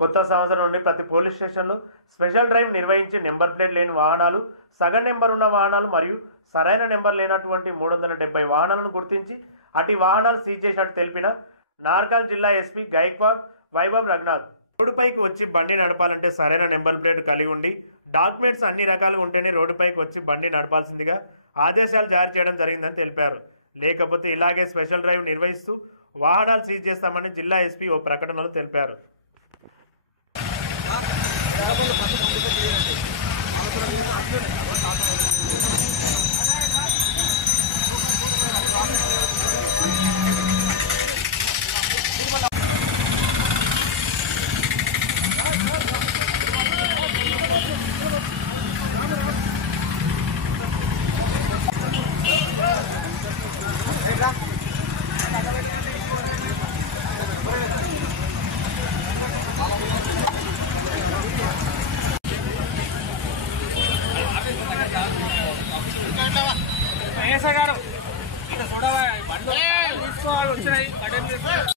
కొత్త సంవత్సరం నుండి ప్రతి పోలీస్ స్టేషన్లో స్పెషల్ డ్రైవ్ నిర్వహించి నెంబర్ ప్లేట్ లేని వాహనాలు, సగం నెంబర్ ఉన్న వాహనాలు మరియు సరైన నెంబర్ లేనటువంటి 370 వాహనాలను గుర్తించి అటు వాహనాలు సీజ్ చేసినట్టు తెలిపిన నార్కల్ జిల్లా ఎస్పీ గైక్వాడ్ వైభవ్ రఘునాథ్. రోడ్డుపైకి వచ్చి బండి నడపాలంటే సరైన నెంబర్ ప్లేట్ కలిగి ఉండి డాక్యుమెంట్స్ అన్ని రకాలుగా ఉంటేనే రోడ్డుపైకి వచ్చి బండి నడపాల్సిందిగా ఆదేశాలు జారీ చేయడం జరిగిందని తెలిపారు. లేకపోతే ఇలాగే స్పెషల్ డ్రైవ్ నిర్వహిస్తూ వాహనాలు సీజ్ చేస్తామని జిల్లా ఎస్పీ ఓ ప్రకటనలో తెలిపారు. గారు ఇట్లా చూడవా బండ్లు తీసుకోవాలి వచ్చినాయి.